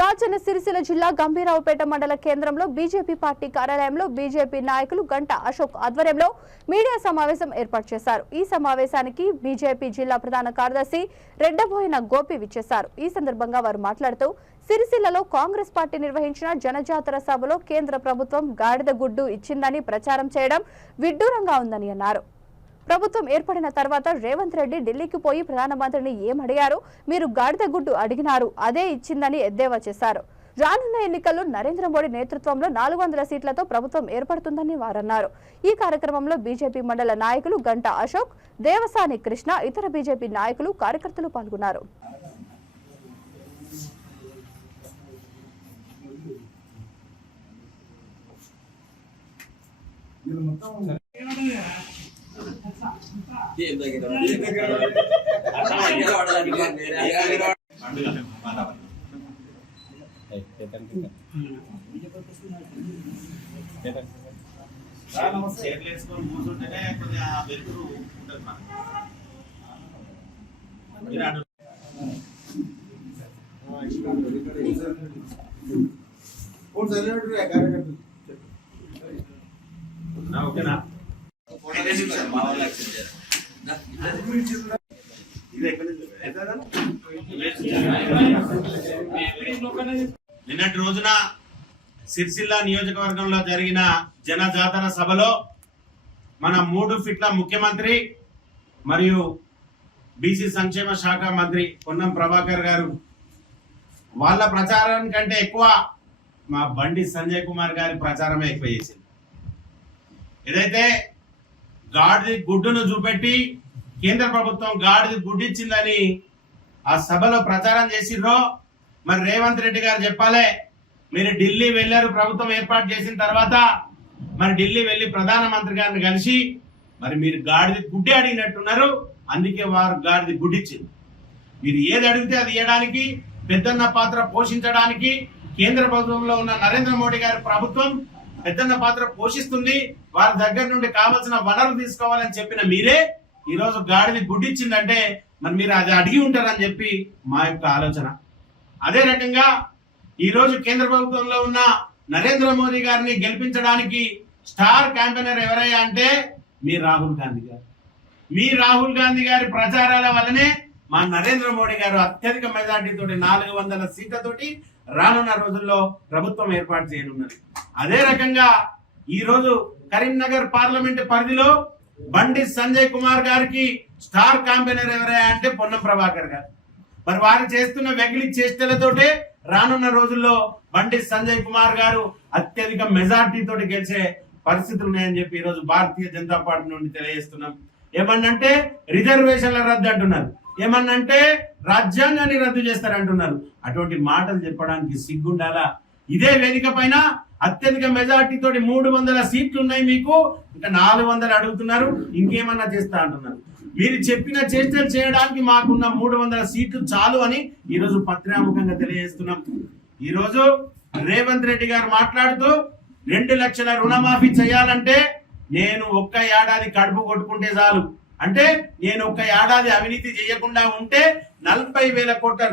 రాజన్న సిరిసిల్ల జిల్లా గంభీరావుపేట మండల కేంద్రంలో బీజేపీ పార్టీ కార్యాలయంలో బీజేపీ నాయకులు గంట అశోక్ ఆధ్వర్యంలో మీడియా సమావేశం ఏర్పాటు చేశారు. ఈ సమావేశానికి బీజేపీ జిల్లా ప్రధాన కార్యదర్శి రెడ్డబోయిన గోపి విచ్చేశారు. ఈ సందర్భంగా వారు మాట్లాడుతూ సిరిసిల్లలో కాంగ్రెస్ పార్టీ నిర్వహించిన జనజాతర సభలో కేంద్ర ప్రభుత్వం గాడిద గుడ్డు ఇచ్చిందని ప్రచారం చేయడం విడ్డూరంగా ఉందని అన్నారు. ప్రభుత్వం ఏర్పడిన తర్వాత రేవంత్ రెడ్డి ఢిల్లీకి పోయి ప్రధానమంత్రిని ఏమడిగారు మీరు గాడిద గుడ్డు అడిగినారు అదే ఇచ్చిందని ఎద్దేవా చేశారు. రానున్న ఎన్నికల్లో నరేంద్ర మోడీ నేతృత్వంలో నాలుగు వందల సీట్లతో ప్రభుత్వం ఏర్పడుతుందని వారన్నారు. ఈ కార్యక్రమంలో బీజేపీ మండల నాయకులు గంట అశోక్ దేవసాని కృష్ణ ఇతర బీజేపీ నాయకులు కార్యకర్తలు పాల్గొన్నారు. మొత్తం వేసుకొని కూర్చుంటేనే కొద్దిగా వెలుతురు ఉంటుంది మనకి. మీరు అటు- నా ఓకేనా ఇది ఎక్కడి నుంచి? నిన్నటి రోజున సిరిసిల్ల నియోజకవర్గంలో జరిగిన జనజాతర సభలో మన మూడు ఫిట్ల ముఖ్యమంత్రి మరియు బీసీ సంక్షేమ శాఖ మంత్రి పొన్నం ప్రభాకర్ గారు. వాళ్ళ ప్రచారం కంటే ఎక్కువ మా బండి సంజయ్ కుమార్ గారి ప్రచారమే ఎక్కువ చేసింది. ఏదైతే గాడిది గుడ్డును చూపెట్టి కేంద్ర ప్రభుత్వం గాడిది గుడ్డు ఇచ్చిందని ఆ సభలో ప్రచారం చేసిర్రో? మరి రేవంత్ రెడ్డి గారు చెప్పాలి మీరు ఢిల్లీ వెళ్ళారు ప్రభుత్వం ఏర్పాటు చేసిన తర్వాత మరి ఢిల్లీ వెళ్ళి ప్రధానమంత్రి గారిని కలిసి మరి మీరు గాడిది గుడ్డి అడిగినట్టున్నారు అందుకే వారు గాడిది గుడ్డిచ్చింది. మీరు ఏది అడిగితే అది ఇవ్వడానికి పెద్దన్న పాత్ర పోషించడానికి కేంద్ర ప్రభుత్వంలో ఉన్న నరేంద్ర మోడీ గారి ప్రభుత్వం పెద్దన్న పాత్ర పోషిస్తుంది వారి దగ్గర నుండి కావలసిన వనరులు తీసుకోవాలని చెప్పిన మీరే ఈరోజు గాడిని గాడిది గుడ్డిచ్చిందంటే మరి మీరు అది అడిగి ఉంటారని చెప్పి మా యొక్క ఆలోచన. అదే రకంగా ఈరోజు కేంద్ర ప్రభుత్వంలో ఉన్న నరేంద్ర మోదీ గారిని గెలిపించడానికి స్టార్ క్యాంపెయినర్ ఎవరయ్యా అంటే మీ రాహుల్ గాంధీ గారు. మీ రాహుల్ గాంధీ గారి ప్రచారాల వల్లనే మా నరేంద్ర మోడీ గారు అత్యధిక మెజార్టీతో నాలుగు వందల సీట్లతోటి రానున్న రోజుల్లో ప్రభుత్వం ఏర్పాటు చేయనున్నది. అదే రకంగా ఈరోజు కరీంనగర్ పార్లమెంట్ పరిధిలో బండి సంజయ్ కుమార్ గారికి స్టార్ కాంబినర్ ఎవరయ్యా అంటే పొన్నం ప్రభాకర్ గారు. మరి వారు చేస్తున్న వెగిలి చేష్టలతోటే రానున్న రోజుల్లో బండి సంజయ్ కుమార్ గారు అత్యధిక మెజార్టీతో గెలిచే పరిస్థితులు ఉన్నాయని చెప్పి ఈరోజు భారతీయ జనతా పార్టీ నుండి తెలియజేస్తున్నాం. ఏమన్నంటే రిజర్వేషన్ల రద్దు అంటున్నారు. ఏమన్నంటే రాజ్యాంగాన్ని రద్దు చేస్తారంటున్నారు. అటువంటి మాటలు చెప్పడానికి సిగ్గుండాలా? ఇదే వేదిక పైన అత్యధిక మెజార్టీతో మూడు వందల సీట్లు ఉన్నాయి మీకు. ఇంకా నాలుగు వందలు అడుగుతున్నారు. ఇంకేమన్నా చేస్తా అంటున్నారు. మీరు చెప్పిన చేష్టలు చేయడానికి మాకున్న మూడు వందల సీట్లు చాలు అని ఈరోజు పత్రాముఖంగా తెలియజేస్తున్నాం. ఈరోజు రేవంత్ రెడ్డి గారు మాట్లాడుతూ రెండు లక్షల రుణమాఫీ చేయాలంటే నేను ఒక్క ఏడాది కడుపు కొట్టుకుంటే చాలు. అంటే నేను ఒక్క ఏడాది అవినీతి చేయకుండా ఉంటే నలభై వేల కోట్ల